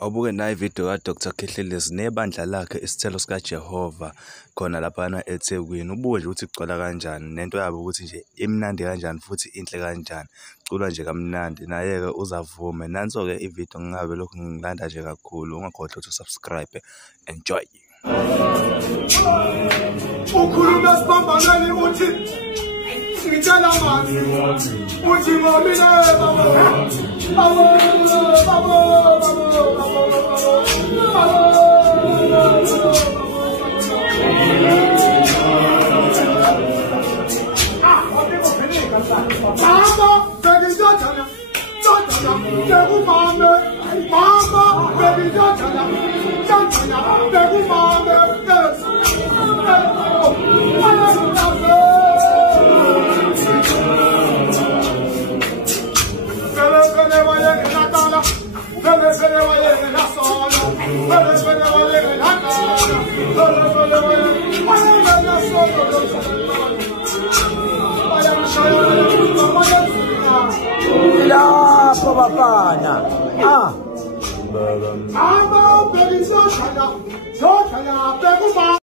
Awubuke nayo ividiyo kaDr Kehlelis nebandla lakhe isithelo sikaJehova khona laphana eThekwini. Ubuke nje ukuthi kugcwala kanjani nento yabo ukuthi nje imnandi kanjani futhi inhle kanjani. Culwa nje kamnandi naye-ke uzavume. Nanso-ke ividiyo ngingabe lokhu ngilanda nje kakhulu. Ungakhohlwa ukuthi usubscribe. Enjoy. Ukhuluma sibambaneni uthi ngitshela manje uthi ngomile Lapho bafana Mama, baby, so